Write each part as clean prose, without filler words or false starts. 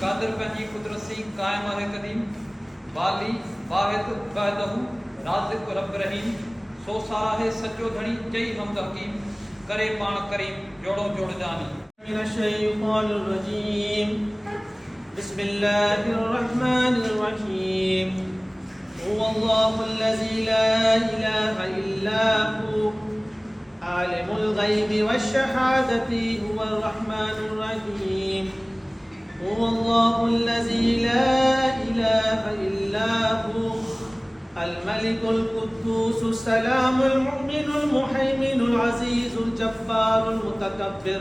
कादिर पंहिंजी कुदरत से कायम आहे कदीम, बाली वाहिद वहदहू राज़िक़ रब रहीम, सो सारा है सचो धणी चई हमद हकीम, करे पाण करीम जोड़ो जोड़ जानी। मिनश्शैतानिर रजीम, बिस्मिल्लाहिर रहमानिर रहीम, हुवल्लाहुल्लज़ी ला इलाहा इल्ला हु आलिमुल ग़ैबि वश्शहादति हुवर रहमानुर रहीम, हुवल्लाहुल्लज़ी ला इलाहा इल्ला हु अल मलिकुल कुद्दूसुस सलामुल मुमिनुल मुहैमिनुल अज़ीज़ुल जब्बारुल मुतकब्बिर,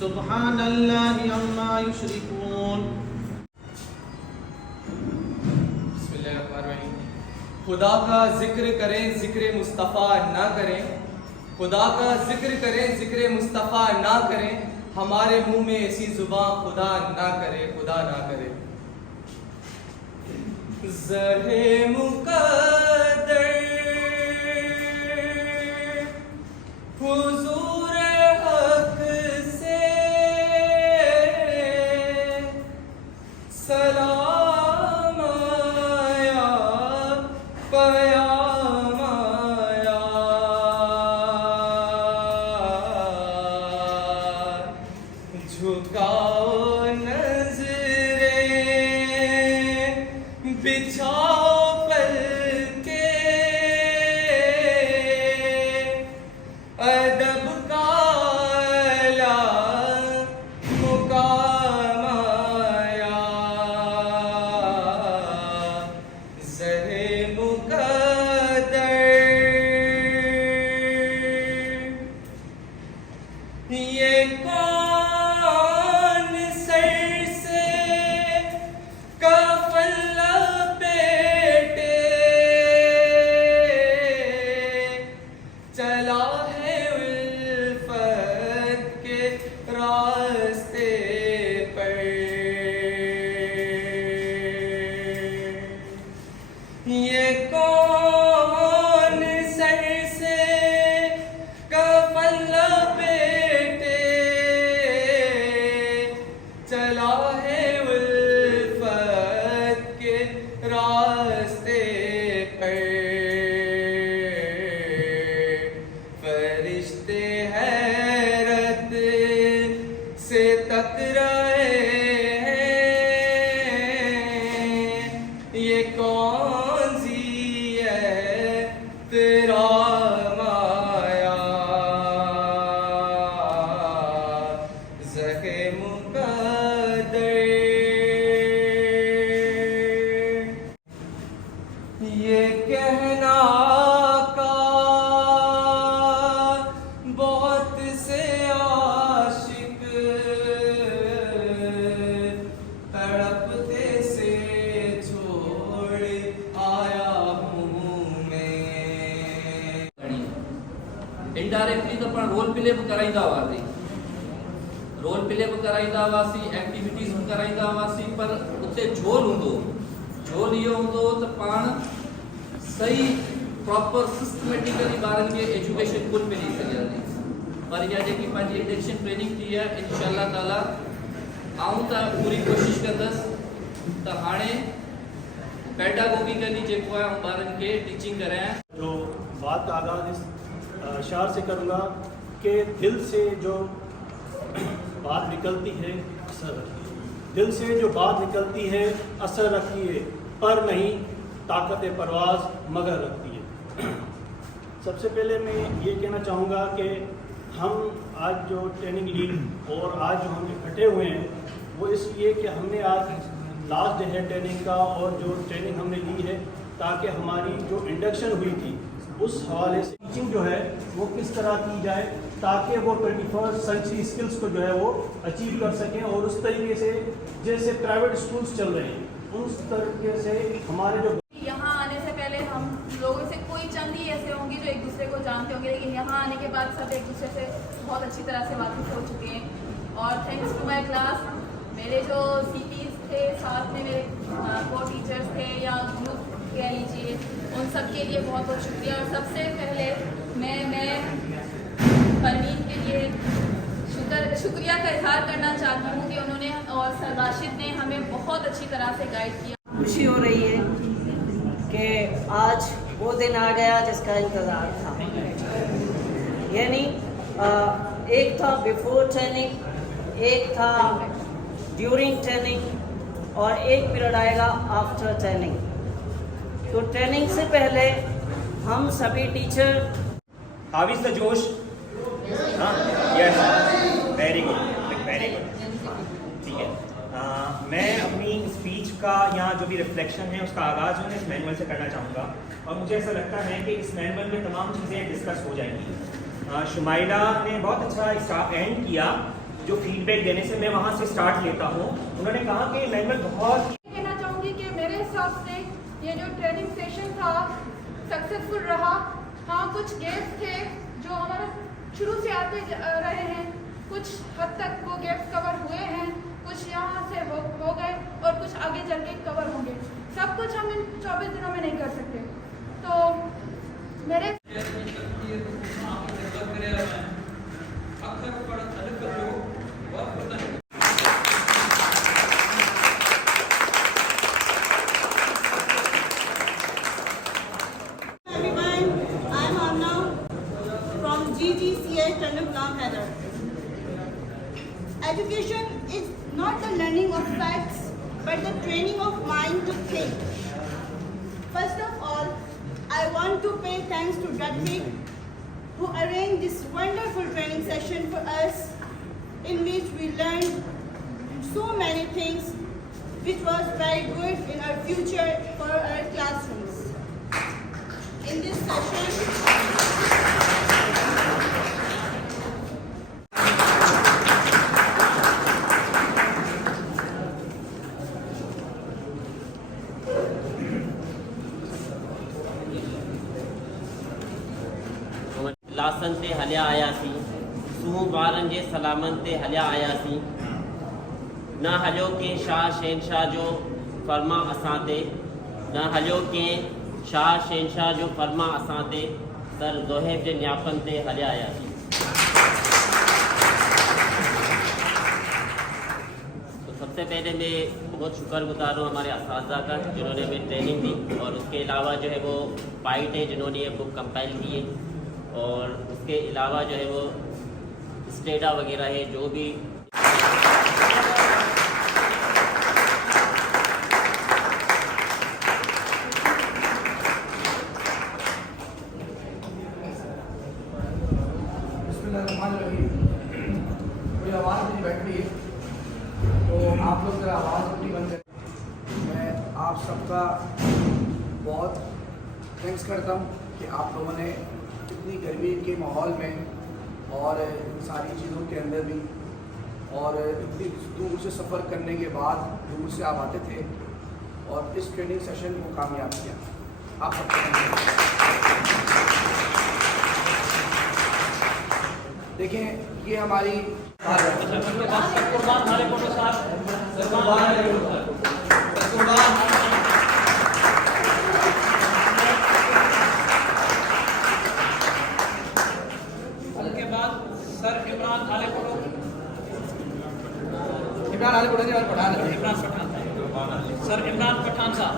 सुब्हानल्लाहि अम्मा युश्रिकून। खुदा का जिक्र करें जिक्र मुस्तफ़ा ना करें, खुदा का जिक्र करें जिक्र मुस्तफ़ा ना करें, हमारे मुंह में ऐसी जुबान खुदा ना करे, खुदा ना करे। ज़हे मुक़द्दर हुज़ूर हक़ से सलाम आया, पयाम आया, झुकाओ नज़रें, बिछाओ पलके, अदब का आला मुकाम आया, ज़हे मुक़द्दर। ये कौन सर से कफ़न लपेटे चला है उल्फत के रास्ते पर, ये कौन सर से कफ़न लपेटे चला है उल्फत के रास्ते पर, फरिश्ते हैरत से तक रहे हैं, ये कौन सी है तेरा माया, ज़हे मुक़द्दर। ये कहना का बहुत से आशिक तड़पते से छोड़ आया हूँ मैं। इनडायरेक्टली तो पण रोल प्ले भी कराईंदा हुआसीं, रोल प्ले भी कराईंदा हुआसीं, एक्टिविटीज़ भी कराईंदा हुआसीं, पर उते झोल हूंदो, झोल इहो हूंदो त पाण सही प्रॉपर सिस्टमेटिकली ॿारनि खे एजुकेशन कोन मिली सघंदी। पर इहा जेकी पंहिंजी इंडक्शन ट्रेनिंग थी आहे, इंशाअल्लाह ताला आऊं त पूरी कोशिशि कंदसि त हाणे पेडागोगिकली जेको आहे ॿारनि खे टीचिंग करायां। जो बात का आगाज़ इस अशार से करूँगा कि दिल से जो बात निकलती है असर रखिए, दिल से जो बात निकलती है असर रखिए, पर नहीं ताकत परवाज़ मगर रखती है। सबसे पहले मैं ये कहना चाहूँगा कि हम आज जो ट्रेनिंग ली और आज जो हम इकट्ठे हुए हैं वो इसलिए कि हमने आज लास्ट डे है ट्रेनिंग का, और जो ट्रेनिंग हमने ली है ताकि हमारी जो इंडक्शन हुई थी उस हवाले से टीचिंग जो है वो किस तरह की जाए ताकि वो 21st सेंचुरी स्किल्स को जो है वो अचीव कर सकें, और उस तरीके से जैसे प्राइवेट स्कूल्स चल रहे हैं उस तरीके से हमारे जो यहाँ आने से पहले हम लोगों से कोई चंद ही ऐसे होंगे जो एक दूसरे को जानते होंगे, लेकिन यहाँ आने के बाद सब एक दूसरे से बहुत अच्छी तरह से वाकिफ हो चुके हैं। और थैंक्स टू माय क्लास, मेरे जो सीटीज थे, साथ में मेरे को टीचर्स थे या ग्रुप कह लीजिए, उन सब के लिए बहुत बहुत शुक्रिया। और सबसे पहले मैं परवीन के लिए शुक्रिया का इजहार करना चाहती हूँ कि उन्होंने और सरदार राशिद ने हमें बहुत अच्छी तरह से गाइड किया। खुशी हो रही है कि आज वो दिन आ गया जिसका इंतज़ार था। यानी एक था बिफोर ट्रेनिंग, एक था ड्यूरिंग ट्रेनिंग और एक पीरियड आएगा आफ्टर ट्रेनिंग। तो ट्रेनिंग से पहले हम सभी टीचर हाउ इज द जोश? Yes, very good, very good. ठीक है, मैं अपनी स्पीच का यहाँ जो भी रिफ्लेक्शन है उसका आगाज़ मैंने इस मैनुअल से करना चाहूँगा और मुझे ऐसा लगता है कि इस मैनुअल में तमाम चीज़ें डिस्कस हो जाएंगी। शुमाइला ने बहुत अच्छा स्टार्ट एंड किया, जो फीडबैक देने से मैं वहाँ से स्टार्ट लेता हूँ। उन्होंने कहा कि मैनुअल बहुत कहना चाहूँगी कि मेरे हिसाब से ये जो ट्रेनिंग सेशन था सक्सेसफुल रहा। हाँ, कुछ गैप्स थे जो हमारे शुरू से आते रहे हैं, कुछ हद तक वो गैप्स कवर हुए हैं, कुछ यहाँ से हो गए और कुछ आगे चल के कवर होंगे। सब कुछ हम इन 24 दिनों में नहीं कर सकते। तो मेरे Education is not the learning of facts, but the training of mind to think. First of all, I want to pay thanks to Gatwig, who arranged this wonderful training session for us, in which we learned so many things, which was very good in our future for our classrooms. In this session, Larsen ते हलिया आयासीं, सूं ॿारनि जे सलामनि ते हलिया आयासीं। न हलियो कंहिं शाह शहनशाह जो फर्मा असां ते, न हलियो कंहिं शाह शहनशाह जो फर्मा असां ते, सर ज़ोहेब जे नियापनि ते हलिया आयासीं। तो सबसे पहले मैं बहुत शुक्रगुजार हूँ हमारे असातिज़ा का, जिन्होंने हमें ट्रेनिंग दी और उसके अलावा जो है वो पाइट है जिन्होंने ये बुक कंपाइल की है, और उसके अलावा जो है वो स्टेडा वगैरह है जो भी कोई आवाज़ नहीं बैठ रही है तो आप लोग जरा आवाज़ अपनी बंद करें। मैं आप सबका बहुत थैंक्स करता हूँ कि आप लोगों ने इतनी गर्मी के माहौल में और इन सारी चीज़ों के अंदर भी और इतनी दूर से सफ़र करने के बाद दूर से आप आते थे और इस ट्रेनिंग सेशन को कामयाब किया। आप सबको देखें, ये हमारी सर इमरान पठान साहब।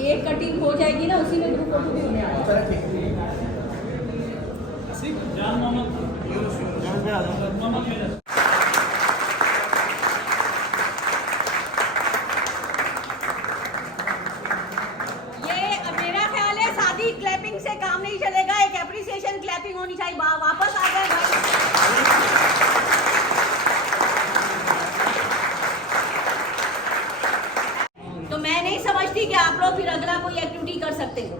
केक कटिंग हो जाएगी ना, उसी में ग्रुप फोटो भी होने आ रहा है। मेरा ख्याल है शादी क्लैपिंग से काम नहीं चलेगा, एक एप्रिसिएशन क्लैपिंग होनी चाहिए। वापस आ गए भाई। तो मैं नहीं समझती कि आप लोग फिर अगला कोई एक्टिविटी कर सकते हैं,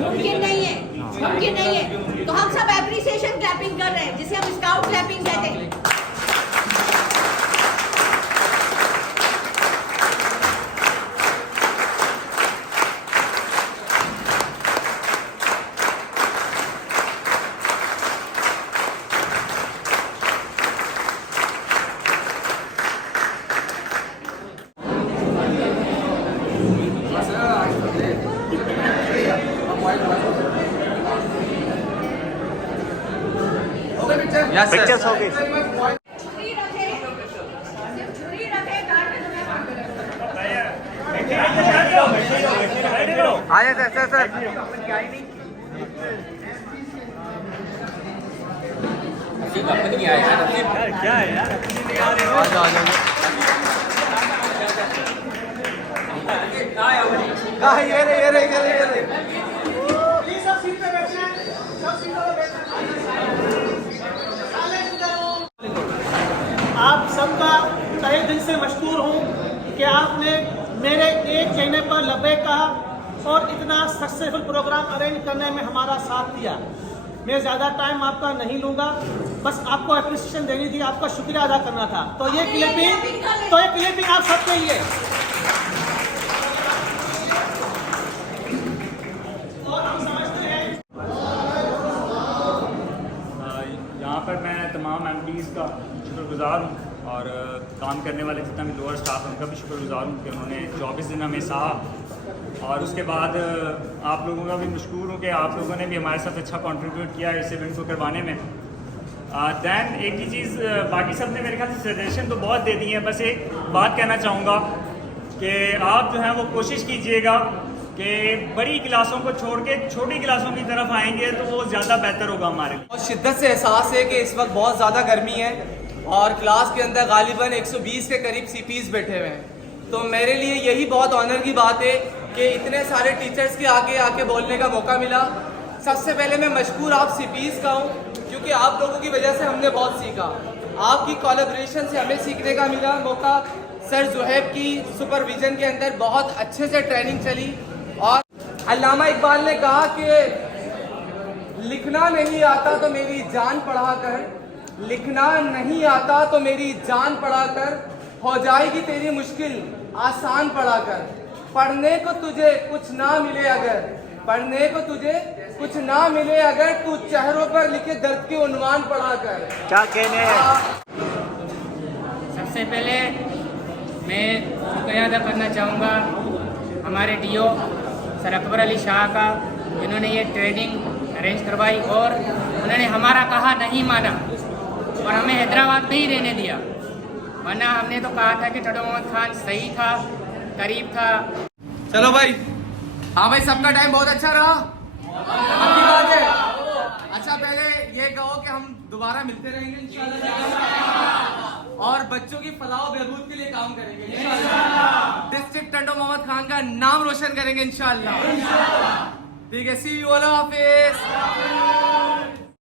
मुमकिन नहीं है, मुमकिन नहीं है। तो हम सब एप्रिसिएशन क्लैपिंग कर रहे हैं, जिसे हम स्काउट क्लैपिंग कहते हैं। Yes, sir. पिक्चर्स हो गई आइए सर क्या है यार आ जाओ ये रे आप सबका तहे दिल से मशकूर हूँ कि आपने मेरे एक कहने पर लब्बैक कहा और इतना सक्सेसफुल प्रोग्राम अरेंज करने में हमारा साथ दिया। मैं ज़्यादा टाइम आपका नहीं लूँगा, बस आपको अप्रिसिएशन देनी थी, आपका शुक्रिया अदा करना था। तो ये क्लिपिंग आप सबके लिए। और हम समझते हैं यहाँ पर मैं तमाम एमडीज़ का शुक्रगुजार हूँ और काम करने वाले जितना भी लोअर स्टाफ है उनका भी शुक्रगुजार हूँ कि उन्होंने 24 दिन हमें सहा। और उसके बाद आप लोगों का भी मशकूर हूँ कि आप लोगों ने भी हमारे साथ अच्छा कंट्रीब्यूट किया इस इवेंट को करवाने में। दैन एक ही चीज़, बाकी सब ने मेरे ख्याल से सजेशन तो बहुत दे दी है, बस एक बात कहना चाहूँगा कि आप जो है वो कोशिश कीजिएगा कि बड़ी क्लासों को छोड़ के छोटी क्लासों की तरफ आएंगे तो वो ज़्यादा बेहतर होगा हमारे लिए। और शिद्दत से एहसास है कि इस वक्त बहुत ज़्यादा गर्मी है और क्लास के अंदर गालिबन 120 के करीब सीपीज बैठे हुए हैं। तो मेरे लिए यही बहुत ऑनर की बात है कि इतने सारे टीचर्स के आके बोलने का मौका मिला। सबसे पहले मैं मशकूर आप सीपीज का हूँ, क्योंकि आप लोगों की वजह से हमने बहुत सीखा। आपकी कोलैबोरेशन से हमें सीखने का मिला मौका। सर जुहैब की सुपरविजन के अंदर बहुत अच्छे से ट्रेनिंग चली। और अल्लामा इकबाल ने कहा कि लिखना नहीं आता तो मेरी जान पढ़ा कर, लिखना नहीं आता तो मेरी जान पढ़ा कर, हो जाएगी तेरी मुश्किल आसान पढ़ा कर। पढ़ने को तुझे कुछ ना मिले अगर, पढ़ने को तुझे कुछ ना मिले अगर, तू चेहरों पर लिखे दर्द के उन्वान पढ़ा कर। क्या कहने हैं? सबसे पहले मैं शुक्रिया अदा करना चाहूँगा हमारे डीओ सर अकबर अली शाह का, जिन्होंने ये ट्रेनिंग अरेंज करवाई और उन्होंने हमारा कहा नहीं माना और हमें हैदराबाद में ही रहने दिया, वरना हमने तो कहा था कि टडो मोहम्मद खान सही था, करीब था। चलो भाई, हाँ भाई, सबका टाइम बहुत अच्छा रहा। अच्छी बात है। अच्छा, पहले ये कहो कि हम दोबारा मिलते रहेंगे इंशाल्लाह और बच्चों की फलाह बहबूद के लिए काम करेंगे इंशाल्लाह। डिस्ट्रिक्ट टंडो मोहम्मद खान का नाम रोशन करेंगे इंशाल्लाह। ठीक है, सी यू, अल्लाह हाफिज।